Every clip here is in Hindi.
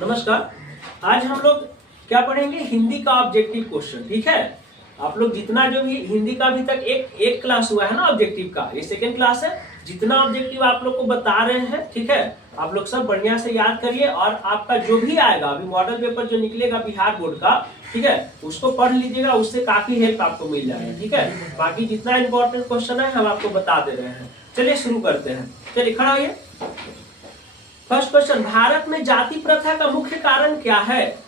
नमस्कार। आज हम लोग क्या पढ़ेंगे? हिंदी का ऑब्जेक्टिव क्वेश्चन। ठीक है, आप लोग जितना जो भी हिंदी का अभी तक एक क्लास हुआ है ना ऑब्जेक्टिव का, ये सेकेंड क्लास है। जितना ऑब्जेक्टिव आप लोग को बता रहे हैं, ठीक है, आप लोग सब बढ़िया से याद करिए। और आपका जो भी आएगा अभी मॉडल पेपर जो निकलेगा बिहार बोर्ड का, ठीक है, उसको पढ़ लीजिएगा, उससे काफी हेल्प आपको मिल जाएगा। ठीक है, बाकी जितना इंपॉर्टेंट क्वेश्चन है हम आपको बता दे रहे हैं। चलिए शुरू करते हैं। चलिए खड़ा होइए। फर्स्ट क्वेश्चन, भारत में जाति प्रथा का मुख्य कारण क्या है?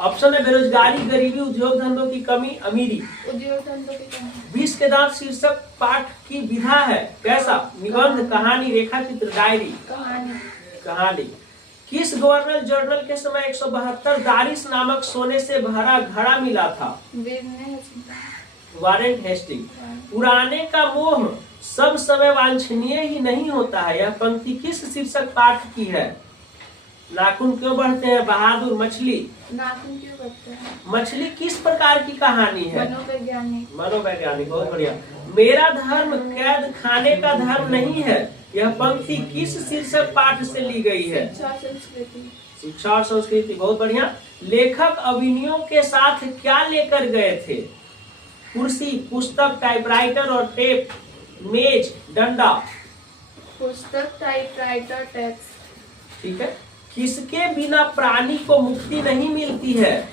ऑप्शन है बेरोजगारी, गरीबी, उद्योग धंधों की कमी, अमीरी। उद्योग धंधों की कमी। 20 के दांत शीर्षक पाठ की विधा है कैसा? निबंध, कहानी, रेखा चित्र, डायरी। कहानी। किस गवर्नर जनरल के समय 172 दारिश नामक सोने से भरा घड़ा मिला था? Warren Hastings. पुराने का मोह सब समय वांछनीय ही नहीं होता है, यह पंक्ति किस शीर्षक पाठ की है? नाखून क्यों बढ़ते हैं? बहादुर। मछली। नाखून क्यों बढ़ते हैं? मछली किस प्रकार की कहानी है? मनोवैज्ञानिक। मनोवैज्ञानिक, बहुत बढ़िया। मेरा धर्म कैद खाने का धर्म नहीं है, यह पंक्ति किस शीर्षक पाठ से ली गई है? शिक्षा संस्कृति। शिक्षा और संस्कृति, बहुत बढ़िया। लेखक अभिनयों के साथ क्या लेकर गए थे? कुर्सी, पुस्तक, टाइपराइटर और टेप, मेज, डंडा। पुस्तक, टाइपराइटर, टेप्स। ठीक है। किसके बिना प्राणी को मुक्ति नहीं मिलती है?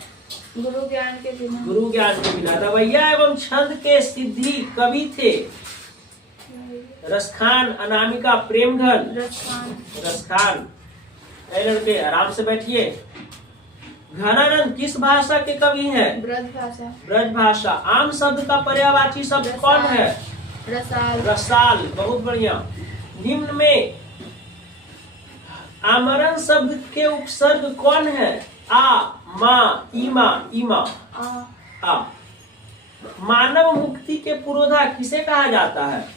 गुरु ज्ञान के बिना। गुरु ज्ञान के बिना। रवैया एवं छंद के सिद्धि कवि थे? रसखान, अनामिका, प्रेमघन। रसखान। लड़के आराम से बैठिए। घनानंद किस भाषा के कवि हैं? ब्रज भाषा। ब्रज भाषा। आम शब्द का पर्यायवाची शब्द कौन है? रसाल। रसाल, बहुत बढ़िया। निम्न में आमरण शब्द के उपसर्ग कौन है? आ, मा, इमा, इमा। आ। मानव मुक्ति के पुरोधा किसे कहा जाता है?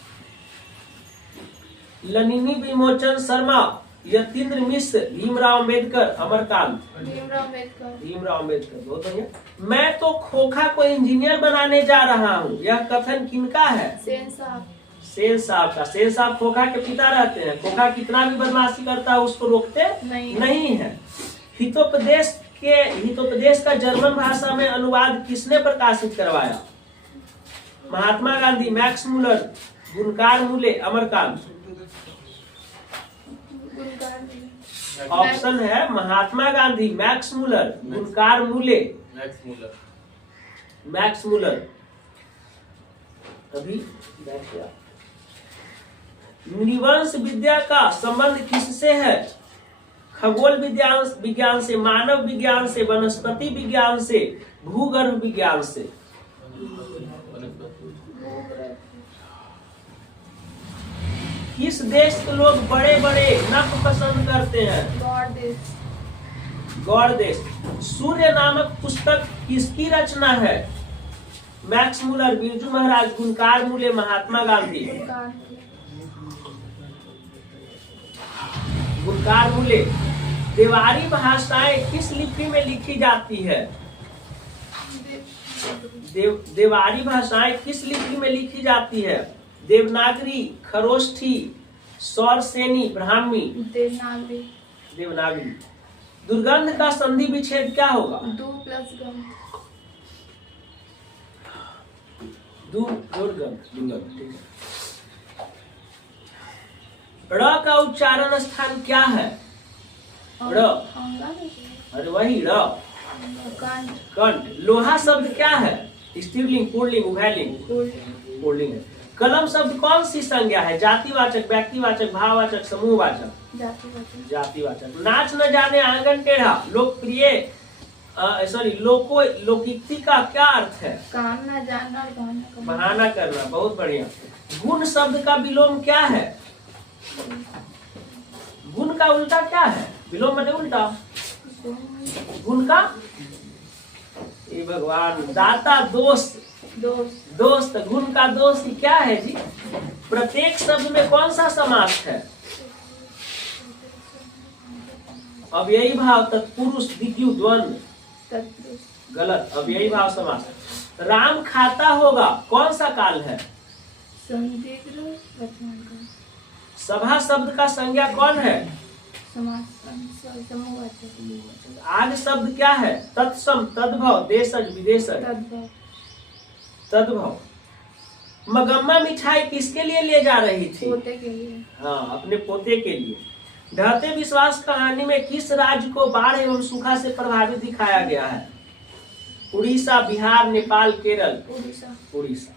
लनिनी विमोचन शर्मा, यतीन्द्र मिश्र, भीमराव अम्बेडकर, अमरकांत। भीमराव अम्बेडकर, बहुत बढ़िया। मैं तो खोखा को इंजीनियर बनाने जा रहा हूँ, यह कथन किनका है? सेन साहब। सेन साहब का। सेन साहब खोखा के पिता रहते हैं। खोखा कितना भी बदमाशी करता है उसको रोकते नहीं है। हितोपदेश का जर्मन भाषा में अनुवाद किसने प्रकाशित करवाया? महात्मा गांधी, मैक्स मुलर, गुणकार मूले, अमरकांत। ऑप्शन है महात्मा गांधी, मैक्स मुलर, गुणकार मूले। Max Muller. अभी बैठ गया। निवंश विद्या का संबंध किससे है? खगोल विज्ञान से, मानव विज्ञान से, वनस्पति विज्ञान से, भूगर्भ विज्ञान से। किस देश के लोग बड़े बड़े नख पसंद करते हैं? गौड़ देश। सूर्य नामक पुस्तक किसकी रचना है? मैक्स मुलर, बिरजू महाराज, गुणकार मूले, महात्मा गांधी। गुणकार मूले। देवारी भाषाएं किस लिपि में लिखी जाती है? देवारी भाषाएं किस लिपि में लिखी जाती है? देवनागरी, खरोष्ठी, सौरसेनी, ब्राह्मी। देवनागरी। दुर्गंध का संधि विच्छेद क्या होगा? दुर्गंध। ठीक है। ड़ का उच्चारण स्थान क्या है? ड़। अरे वही ड़। कंठ। लोहा शब्द क्या है? स्त्रीलिंग, पुल्लिंग, उभयलिंग? पुल्लिंग है। कलम शब्द कौन सी संज्ञा है? जातिवाचक, व्यक्तिवाचक, भाववाचक, समूहवाचक? जातिवाचक। नाच न जाने आंगन टेढ़ा, लोकप्रिय लोकोक्ति का क्या अर्थ है? काम न जानना और बहाना करना। बहुत बढ़िया। गुण शब्द का विलोम क्या है? गुण का उल्टा क्या है? विलोम मैंने उल्टा। गुण का भगवान। दाता, दोस्त। गुण का दोस्त क्या है जी? प्रत्येक शब्द में कौन सा समास है? अव्ययी भाव, तत्पुरुष, द्वितीय, द्वंद्व। गलत। अव्ययी भाव समास। राम खाता होगा कौन सा काल है? सभा शब्द का संज्ञा कौन है? समूहवाचक। आग शब्द क्या है? तत्सम, तद्भव, देशज, विदेशज, तद्भव। तद्भव। मगम्मा मिठाई किसके लिए ले जा रही थी? पोते के लिए। हाँ, अपने पोते के लिए। ढहते विश्वास कहानी में किस राज्य को बाढ़ एवं सूखा से प्रभावित दिखाया गया है? उड़ीसा, बिहार, नेपाल, केरल। उड़ीसा। उड़ीसा।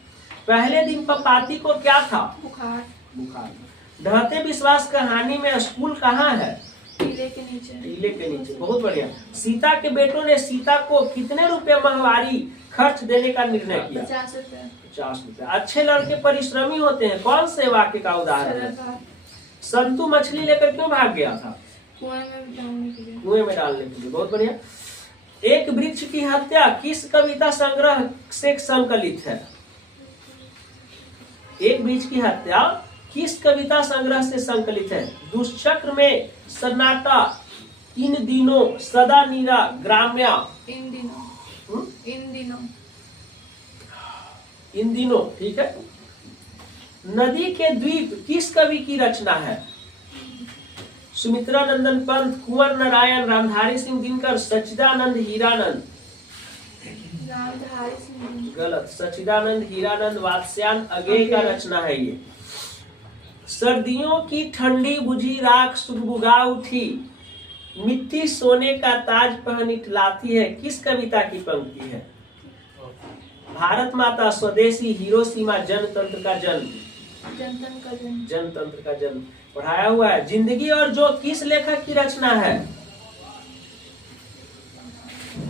पहले दिन पपाती को क्या था? बुखार। बुखार। ढहते विश्वास कहानी में स्कूल कहाँ है? टीले के नीचे। टीले के नीचे। बहुत बढ़िया। सीता के बेटों ने सीता को कितने रुपए माहवारी खर्च देने का निर्णय किया? 50 रुपए। 50 रुपए। अच्छे लड़के परिश्रमी होते हैं, कौन से वाक्य का उदाहरण है? संतू मछली लेकर क्यों भाग गया था? कुएं में डालने के लिए। कुएं में डालने के लिए। बहुत बढ़िया। एक वृक्ष की हत्या किस कविता संग्रह से संकलित है? एक वृक्ष की हत्या किस कविता संग्रह से संकलित है? दुष्चक्र में सन्नाटा, इन दिनों, सदा नीरा, ग्राम्या। इन दिनों। इन दिनों। इन दिनों, ठीक है। नदी के द्वीप किस कवि की रचना है? सुमित्रा नंदन पंत, कुंवर नारायण, रामधारी सिंह दिनकर, सच्चिदानंद हीरानंद। रामधारी सिंह। गलत। सच्चिदानंद हीरानंद वात्स्यायन अगेय का रचना है ये। सर्दियों की ठंडी बुझी राख सुगबुगा उठी, मिट्टी सोने का ताज पहन इठलाती है, किस कविता की पंक्ति है? भारत माता, स्वदेशी, हिरोशिमा, जनतंत्र का जन्म। जनतंत्र का जन्म। जनतंत्र का जन्म पढ़ाया हुआ है। जिंदगी और जोत किस लेखक की रचना है?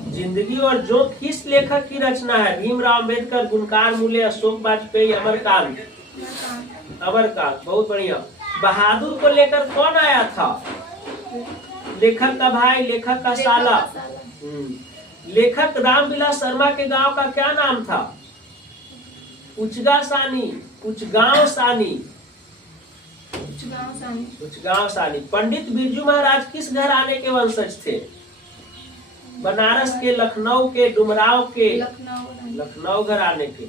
जिंदगी और जोत किस लेखक की रचना है? भीमराव अम्बेडकर, गुणकार मूले, अशोक वाजपेयी, अमरकांत। अमरकांत। बहुत बढ़िया। बहादुर को लेकर कौन आया था? लेखक का भाई, लेखक का साला। लेखक रामविलास शर्मा के गांव का क्या नाम था? उचगा सानी, उचगांव सानी। उचगांव सानी। पंडित बिरजू महाराज किस घराने के वंशज थे? बनारस के, लखनऊ के, डुमराव के। लखनऊ घराने के।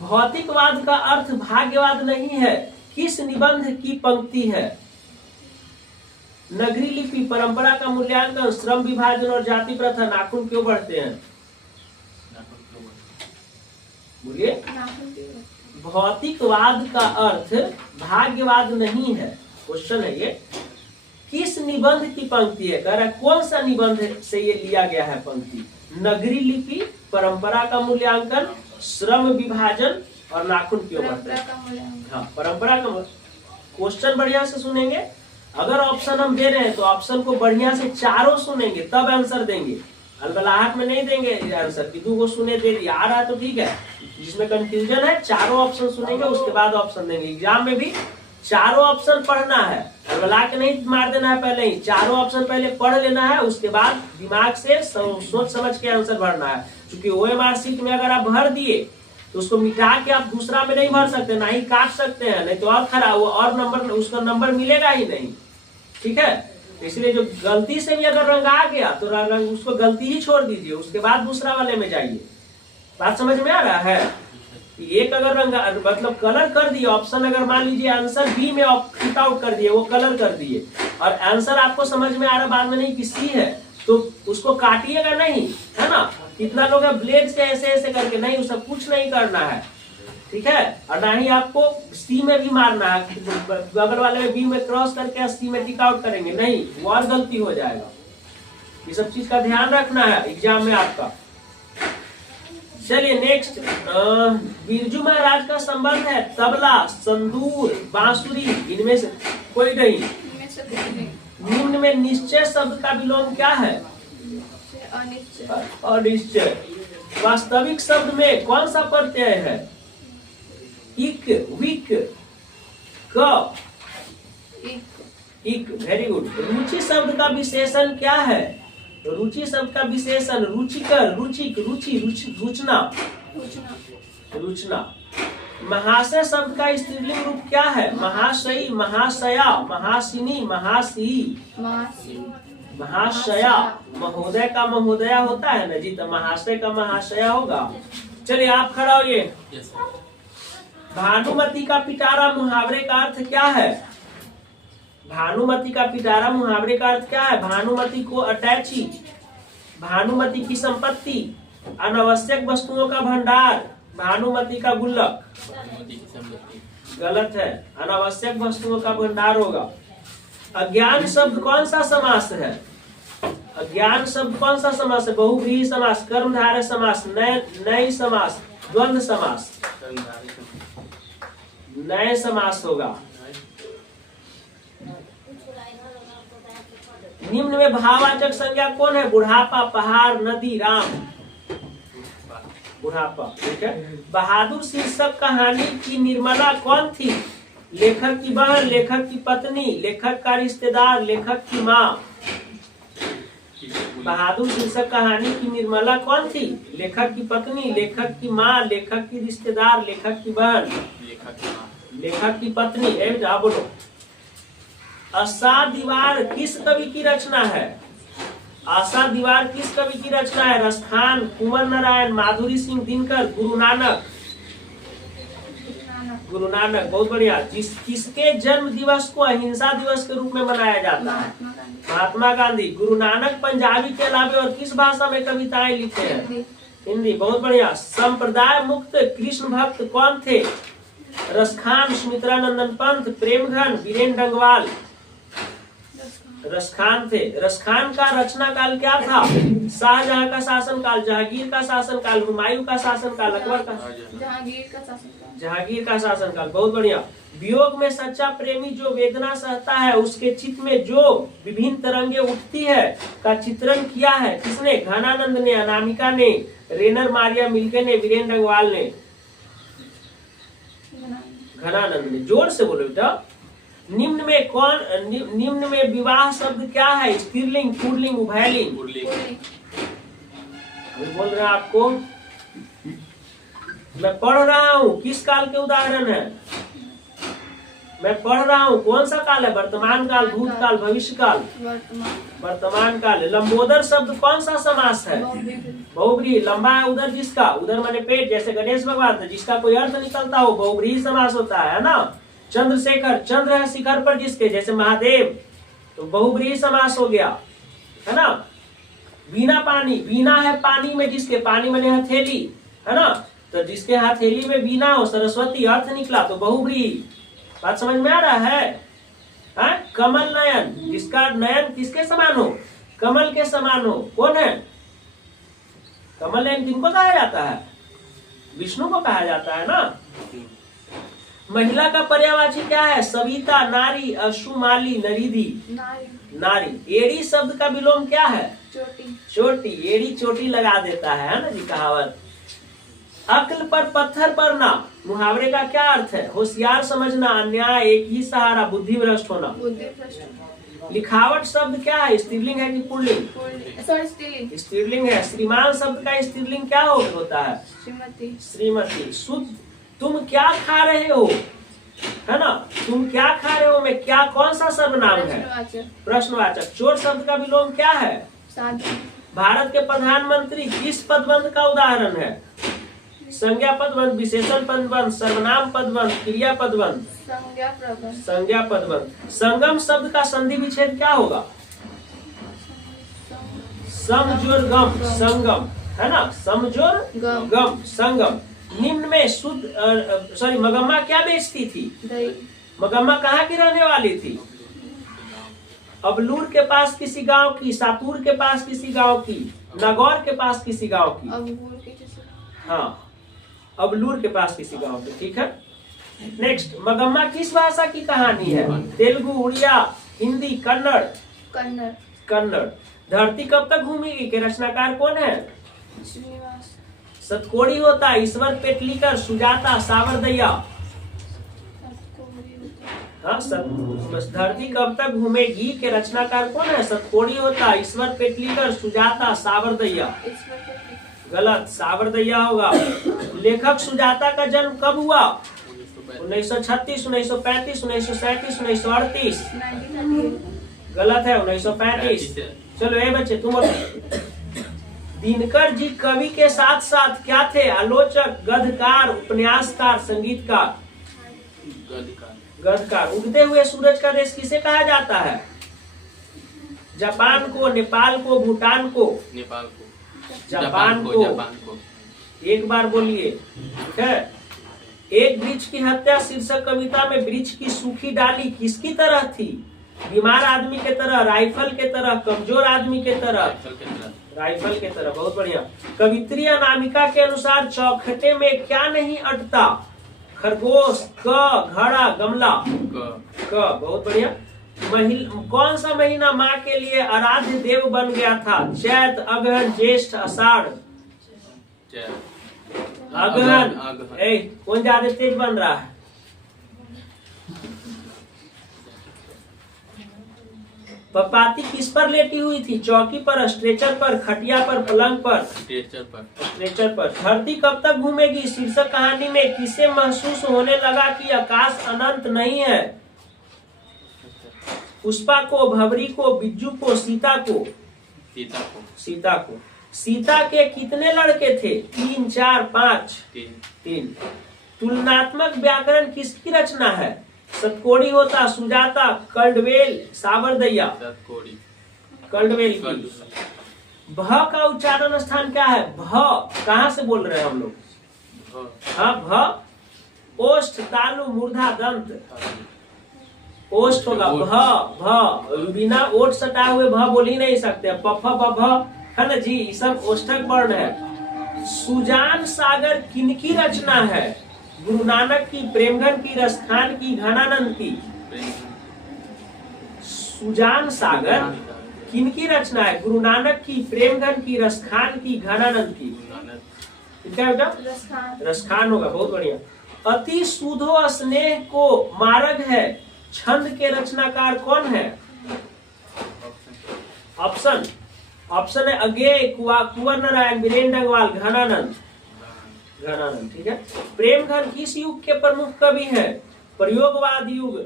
भौतिकवाद का अर्थ भाग्यवाद नहीं है, किस निबंध की पंक्ति है? नगरी लिपि, परंपरा का मूल्यांकन, श्रम विभाजन और जाति प्रथा। नाखून क्यों बढ़ते हैं? बोलिए। भौतिकवाद का अर्थ भाग्यवाद नहीं है, क्वेश्चन है ये। किस निबंध की पंक्ति है? कह रहा है कौन सा निबंध से ये लिया गया है पंक्ति? नगरी लिपि, परंपरा का मूल्यांकन, श्रम विभाजन और नाखून क्यों बढ़ते हैं? हाँ, परंपरा का। क्वेश्चन बढ़िया से सुनेंगे। अगर ऑप्शन हम दे रहे हैं तो ऑप्शन को बढ़िया से चारों सुनेंगे तब आंसर देंगे। अलबलाहट में नहीं देंगे आंसर कि 2 को सुने दे दिया, आ रहा है तो ठीक है। जिसमें कंफ्यूजन है चारों ऑप्शन सुनेंगे, उसके बाद ऑप्शन देंगे। एग्जाम में भी चारों ऑप्शन पढ़ना है, अलबला के नहीं मार देना है। पहले ही चारों ऑप्शन पहले पढ़ लेना है, उसके बाद दिमाग से सोच समझ के आंसर भरना है। क्योंकि OMR शीट में अगर आप भर दिए तो उसको मिटा के आप दूसरा में नहीं भर सकते, ना ही काट सकते हैं, नहीं तो और खराब हुआ और नंबर, उसका नंबर मिलेगा ही नहीं। ठीक है, इसलिए जो गलती से भी अगर रंग आ गया तो रंग उसको गलती ही छोड़ दीजिए, उसके बाद दूसरा वाले में जाइए। बात समझ में आ रहा है? एक अगर रंग मतलब कलर कर दिए, ऑप्शन अगर मान लीजिए आंसर बी में फिट आउट कर दिए, वो कलर कर दिए, और आंसर आपको समझ में आ रहा बाद में नहीं कि सी है, तो उसको काटिएगा नहीं, है ना। कितना लोग है ब्लेड से ऐसे ऐसे करके, नहीं, उसका कुछ नहीं करना है, ठीक है। और ना ही आपको सी में भी मारना है, बगल वाले में बी में क्रॉस करके सी में टिक आउट करेंगे, नहीं, वो और गलती हो जाएगा। ये सब चीज का ध्यान रखना है एग्जाम में आपका। चलिए नेक्स्ट, बिरजू महाराज का संबंध है तबला, संदूर, बांसुरी, इनमें से कोई नहीं। निम्न में निश्चय शब्द का विलोम क्या है? अनिश्चय। वास्तविक शब्द में कौन सा प्रत्यय है? इक, विक, क, इक। Very good. रुचि शब्द का विशेषण क्या है? रुचि शब्द का विशेषण रुचिकर, रुचिक, रुचि, रुचना, रुचना। महाशय शब्द का स्त्रीलिंग रूप क्या है? महाशयी, महाशया, महासिनी, महासी, महाशया। महोदय का महोदया होता है ना जी, तो महाशय का महाशया होगा। चलिए आप खड़ा होइए। भानुमति का पिटारा मुहावरे का अर्थ क्या है? भानुमति का पिटारा मुहावरे का अर्थ क्या है? भानुमति को अटैची, भानुमति की संपत्ति, अनावश्यक वस्तुओं का भंडार, भानुमति का गुल्लक। गलत है, अनावश्यक वस्तुओं का भंडार होगा। अज्ञान शब्द कौन सा समास है? अज्ञान शब्द कौन सा समास है? बहुव्रीहि समास, कर्मधारय समास, नए समास, द्वंद्व समास। नए समास होगा। निम्न में भाववाचक संज्ञा कौन है? बुढ़ापा, पहाड़, नदी, राम। बुढ़ापा, ठीक है। बहादुर शीर्षक कहानी की निर्मला कौन थी? लेखक की बहन, लेखक की पत्नी, लेखक का रिश्तेदार, लेखक की माँ। बहादुर शीर्षक कहानी की निर्मला कौन थी? लेखक की पत्नी, लेखक की माँ, लेखक की रिश्तेदार, लेखक की बहन, लेखक की पत्नी। बोलो, आशा दीवार किस कवि की रचना है? आशा दीवार किस कवि की रचना है? रसखान, कुंवर नारायण, माधुरी सिंह दिनकर, गुरु नानक। गुरु नानक, बहुत बढ़िया। किसके जन्म दिवस को अहिंसा दिवस के रूप में मनाया जाता है? महात्मा गांधी। गुरु नानक पंजाबी के अलावा और किस भाषा में कविताएं लिखते हैं? हिंदी, बहुत बढ़िया। संप्रदाय मुक्त कृष्ण भक्त कौन थे? रसखान, सुमित्रानंदन पंत, प्रेमघन, वीरेंद्र डंगवाल। रसखान थे। रसखान का रचना काल क्या था? शाहजहां का शासनकाल, जहांगीर का शासनकाल, हुमायूं का शासनकाल, अकबर का, जहांगीर का शासनकाल। बहुत बढ़िया। वियोग में सच्चा प्रेमी जो वेदना सहता है, उसके चित्त में जो विभिन्न तरंगे उठती है का चित्रण किया है किसने? घनानंद ने, अनामिका ने, रेनर मारिया मिल्के ने, वीरेंद्र डंगवाल ने। घनानंद ने। जोर से बोलो बेटा। निम्न में विवाह शब्द क्या है? स्त्रीलिंग, पुल्लिंग, उभयलिंग। बोल रहे हैं आपको, मैं पढ़ रहा हूँ। किस काल के उदाहरण है? मैं पढ़ रहा हूँ। कौन सा काल है? वर्तमान काल, भूतकाल, भविष्य काल, वर्तमान काल। लंबोदर शब्द कौन सा समास है? बहुव्रीहि। लंबा है उदर जिसका, उदर माने पेट, जैसे गणेश भगवान था, जिसका कोई अर्थ निकलता हो, बहुव्रीहि समास होता है ना। चंद्रशेखर, चंद्र है शिखर पर जिसके, जैसे महादेव, तो बहुव्रीहि समास हो गया, है ना। वीणा पानी, वीणा है पानी में जिसके, पानी माने हथेली, है ना, तो जिसके हथेली में वीणा हो, सरस्वती, अर्थ निकला तो बहुव्रीहि। बात समझ में आ रहा है? कमल नयन, जिसका नयन किसके समान हो? कमल के समान हो, कौन है? कमल नयन किनको कहा जाता है? विष्णु को कहा जाता है ना। महिला का पर्यायवाची क्या है? सविता, नारी, अशुमाली, नरिधि, नारी। एड़ी शब्द का विलोम क्या है? चोटी। चोटी, एड़ी चोटी लगा देता है ना जी, कहावत। अक्ल पर पत्थर पड़ना, मुहावरे का क्या अर्थ है? होशियार समझना, अन्याय, एक ही सहारा, बुद्धि भ्रष्ट होना। लिखावट शब्द क्या है? स्त्रीलिंग है कि पुल्लिंग? स्त्रीलिंग है। श्रीमान शब्द का स्त्रीलिंग क्या होता है? श्रीमती। श्रीमती। शुद्ध, तुम क्या खा रहे हो, है ना, तुम क्या खा रहे हो में क्या, कौन सा सर्वनाम है? प्रश्नवाचक। चोर शब्द का विलोम क्या है? भारत के प्रधानमंत्री किस पदबंध का उदाहरण है? संज्ञा पदबंध, विशेषण पदबंध, सर्वनाम पदबंध, क्रिया पदबंध, संज्ञा पदबंध। संगम शब्द का संधि विच्छेद क्या होगा? समजोर गम, संगम, है ना, समजोर गम, संगम। निम्न में शुद्ध मगम्मा क्या बेचती थी? मगम्मा कहाँ की रहने वाली थी? अबलूर के पास किसी गांव की, सातूर के पास किसी गांव की, नागौर के पास किसी गांव की। हाँ, अबलूर के पास किसी गांव की, ठीक है। नेक्स्ट, मगम्मा किस भाषा की कहानी है? तेलुगु, उड़िया, हिंदी, कन्नड़। कन्नड़। धरती कब तक घूमेगी के रचनाकार कौन है? सतकोड़ी होता, ईश्वर पेटलीकर, सुजाता, सावरदैया। हाँ, धरती कब तक घूमेगी के रचनाकार कौन है? सतकोड़ी होता, ईश्वर पेटलीकर, सुजाता, सावरदैया। गलत, सावरदैया होगा। लेखक सुजाता का जन्म कब हुआ? 1936, 1935, 1937, 1938। गलत है, 1935। चलो ये बच्चे तुम। दिनकर जी कवि के साथ साथ क्या थे? आलोचक, गद्यकार, उपन्यासकार, संगीतकार। गदकार। उगते हुए सूरज का देश किसे कहा जाता है? जापान को, नेपाल को, भूटान को? नेपाल को। जापान को। जापान को। एक बार बोलिए, ठीक है। एक वृक्ष की हत्या शीर्षक कविता में वृक्ष की सूखी डाली किसकी तरह थी? बीमार आदमी के तरह, राइफल के तरह, कमजोर आदमी के तरह? राइफल के तरह। राइफल के तरह, बहुत बढ़िया। कवित्री अनामिका के अनुसार चौखटे में क्या नहीं अटता? खरगोश, क, घड़ा, गमला? क, बहुत बढ़िया। कौन सा महीना माँ के लिए आराध्य देव बन गया था? चैत, अगहन, ज्येष्ठ, आषाढ़? अगहन। ए, कौन ज्यादा तेज बन रहा है? पपाती किस पर लेटी हुई थी? चौकी पर, स्ट्रेचर पर, खटिया पर, पलंग पर? स्ट्रेचर पर। स्ट्रेचर पर। धरती कब तक घूमेगी शीर्षक कहानी में किसे महसूस होने लगा कि आकाश अनंत नहीं है? पुष्पा को, भवरी को, बिज्जू को, सीता को? सीता को। सीता को। सीता के कितने लड़के थे? 3, 4, 5? 3। तुलनात्मक व्याकरण किसकी रचना है? सतकोड़ी होता, सुजाता, कल्डवेल, सावरदैया? कल्डवेल की। भ का उच्चारण स्थान क्या है? भ कहाँ से बोल रहे हैं हम लोग? हाँ, भ। ओष्ठ, तालु, मूर्धा, दंत? ओष्ठ होगा। भ बिना ओठ सटाए हुए भ बोल ही नहीं सकते। पफ, ब, है ना जी, ये सब ओष्ठक वर्ण है। सुजान सागर किनकी रचना है? गुरु नानक की, प्रेमघन की, रसखान की, घनानंद की? सुजान सागर किनकी रचना है? गुरु नानक की, प्रेमघन की, रसखान की, घनानंद की? क्या बेटा? रसखान होगा, बहुत बढ़िया। अति सुधो स्नेह को मार्ग है छंद के रचनाकार कौन है? ऑप्शन है अज्ञेय, कुंवर नारायण, वीरेंद्र डंगवाल, घनानंद? घनानंद, ठीक है। प्रेमघन किस युग के प्रमुख कवि हैं? प्रयोगवाद युग,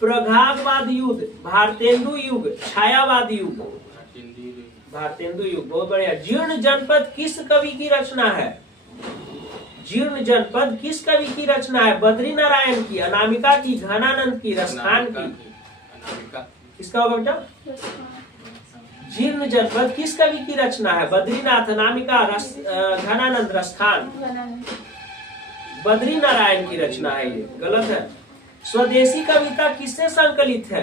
प्रघातवाद युग, भारतेंदु युग, छायावाद युग? भारतेंदु युग, बहुत बढ़िया। जीर्ण जनपद किस कवि की रचना है? जीर्ण जनपद किस कवि की रचना है? बद्री नारायण की, अनामिका की, घनानंद की, रसखान की? किसका होगा बेटा? जीर्ण जनपद किस कवि की रचना है? बद्रीनाथ, अनामिका, घनानंद, रसखान? बद्री नारायण की रचना है, ये गलत है। स्वदेशी कविता किससे संकलित है?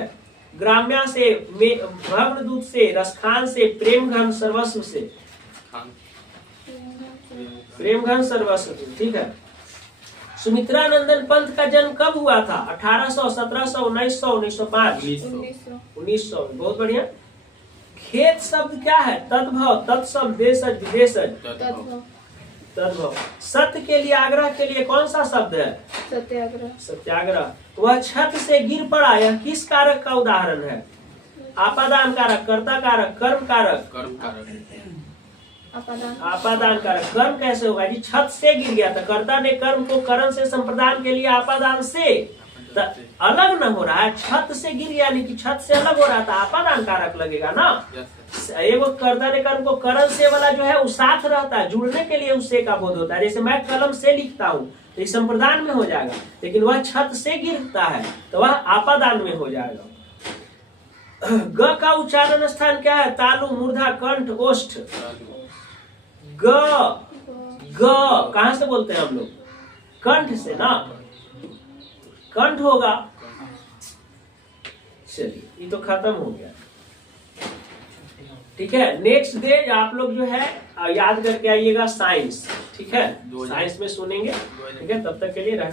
ग्राम्या से, भग्नदूत से, रसखान से, प्रेमघन सर्वस्व से? प्रेमघन सर्वस्व, ठीक है। सुमित्रा नंदन पंत का जन्म कब हुआ था? 1800, 1700, 1900, 1905? 1900, बहुत बढ़िया। खेत शब्द क्या है? तद्भव, तत्सम, देशज, विदेशज? तद्भव। सत्य के लिए, आग्रह के लिए कौन सा शब्द है? सत्याग्रह। सत्याग्रह। वह छत से गिर पड़ा, यह किस कारक का उदाहरण है? आपादान कारक, कर्ता कारक, कर्म कारक? आपादान कारक। कर्म कैसे होगा जी? छत से गिर गया था, कर्ता ने कर्म को करण से संप्रदान के लिए आपादान से अलग न हो रहा है, छत से गिर, यानी कि छत से अलग हो रहा था, आपादान कारक लगेगा ना। एवं कर्ता ने कर्म को करण से वाला जो है वो साथ रहता है, जुड़ने के लिए उससे का बोध होता है। जैसे मैं कलम से लिखता हूँ तो इस संप्रदान में हो जाएगा, लेकिन वह छत से गिरता है तो वह आपादान में हो जाएगा। ग का उच्चारण स्थान क्या है? तालु, मूर्धा, कंठ, ओष्ठ? ग कहाँ से बोलते हैं हम लोग? कंठ से ना, कंठ होगा। चलिए, ये तो खत्म हो गया, ठीक है। नेक्स्ट डे आप लोग जो है याद करके आइएगा साइंस, ठीक है। साइंस में सुनेंगे, ठीक है। तब तक के लिए रहने